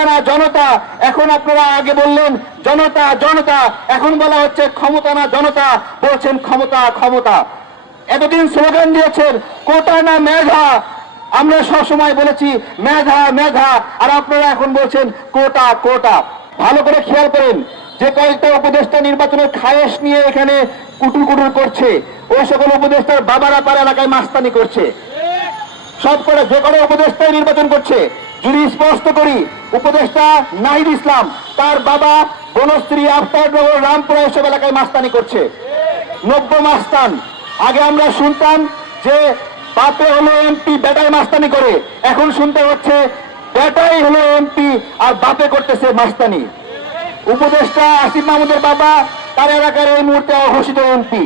ক্ষমতা না জনতা, এখন আপনারা আগে বললেন জনতা জনতা, এখন বলা হচ্ছে ক্ষমতা না জনতা, বলছেন ক্ষমতা ক্ষমতা। এতদিন স্লোগান দিয়েছেন কোটা না মেধা, আমরা সবসময় বলেছি মেধা মেধা, আর আপনারা এখন বলছেন কোটা কোটা। ভালো করে খেয়াল করেন, যে কয়েকটা উপদেষ্টা নির্বাচনের খায়েশ নিয়ে এখানে কুটুর কুটুর করছে, ওই সকল উপদেষ্টার বাবারা পার এলাকায় মাস্তানি করছে। সব করে যে করে উপদেষ্টায় নির্বাচন করছে, যদি স্পষ্ট করি, উপদেষ্টা নাহিদ ইসলাম তার বাবা বনশ্রী আফতারনগর রামপুরা এসব এলাকায় মাস্তানি করছে, নব্য মাস্তান। আগে আমরা শুনতাম যে বাপে হলো এমপি বেটায় মাস্তানি করে, এখন শুনতে হচ্ছে বেটাই হলো এমপি আর বাপে করতেছে মাস্তানি। উপদেষ্টা আসিফ মাহমুদের বাবা তার এলাকার এই মুহূর্তে অঘোষিত এমপি,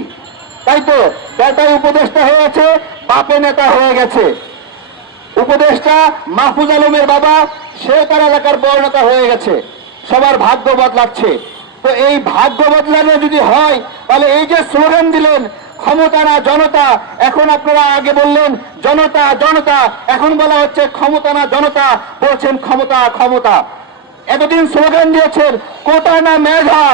তাই তো বেটাই উপদেষ্টা হয়েছে, বাপে নেতা হয়ে গেছে। উপদেষ্টা মাহফুজ আলমের বাবা সে তার এলাকার বড় নেতা হয়ে গেছে। সবার ভাগ্য বদলাচ্ছে। তো এই ভাগ্য বদলানো যদি হয়, তাহলে এই যে স্লোগান দিলেন ক্ষমতা না জনতা, এখন আপনারা আগে বললেন জনতা জনতা, এখন বলা হচ্ছে ক্ষমতা না জনতা, বলছেন ক্ষমতা ক্ষমতা। এতদিন স্লোগান দিয়েছেন কোটা না মেধা,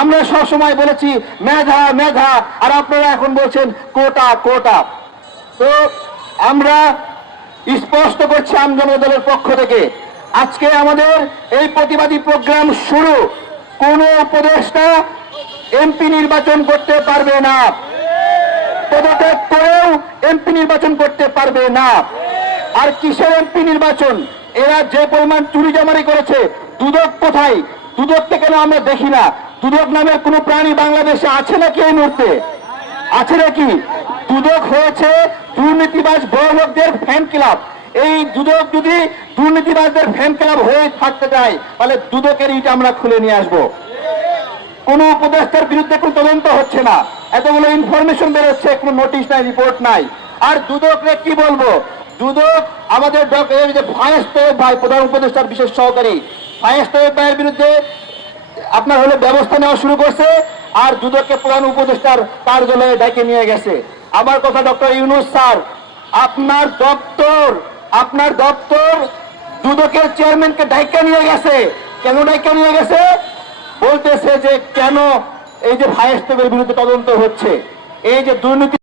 আমরা সবসময় বলেছি মেধা মেধা, আর আপনারা এখন বলছেন কোটা কোটা। তো আমরা স্পষ্ট করছি আমজনতা দলের পক্ষ থেকে, আজকে আমাদের এই প্রতিবাদী প্রোগ্রাম শুরু। কোন উপদেষ্টা এমপি নির্বাচন করতে পারবে না, পদত্যাগ করেও এমপি নির্বাচন করতে পারবে না। আর কিসের এমপি নির্বাচন? এরা যে পরিমাণ চুরি জামারি করেছে, দুদক কোথায়? দুদককে কেন আমরা দেখি না? দুদক নামের কোন প্রাণী বাংলাদেশে আছে নাকি এই মুহূর্তে? আছে নাকি? দুদক হয়েছে দুর্নীতিবাজ বড় লোকদের ফ্যান ক্লাব। এই দুদক যদি দুর্নীতিবাজদের ফ্যান ক্লাব হয়ে থাকতে চায়, তাহলে দুদকের ইটা আমরা খুলে নিয়ে আসবো। কোন উপদেষ্টার বিরুদ্ধে কোন তদন্ত হচ্ছে না, এতগুলো ইনফরমেশন বেরোচ্ছে, কোন নোটিশ নাই, রিপোর্ট নাই। আর দুদকরে কি বলবো? দুদক আমাদের ফায়েজ তৈয়ব ভাই, প্রধান উপদেষ্টার বিশেষ সহকারী ফায়েজ তৈয়ব ভাইয়ের বিরুদ্ধে আপনার হলো ব্যবস্থা নেওয়া শুরু করছে, আর দুদককে প্রধান উপদেষ্টার কার্যালয়ে ডেকে নিয়ে গেছে। আমার কথা, ডক্টর ইউনূস স্যার, আপনার দপ্তর দুদকের চেয়ারম্যানকে ডাইকা নিয়ে গেছে। কেন ডাইকা নিয়ে গেছে? বলতেছে যে কেন এই যে ফায়েজ তৈয়বের বিরুদ্ধে তদন্ত হচ্ছে, এই যে দুর্নীতি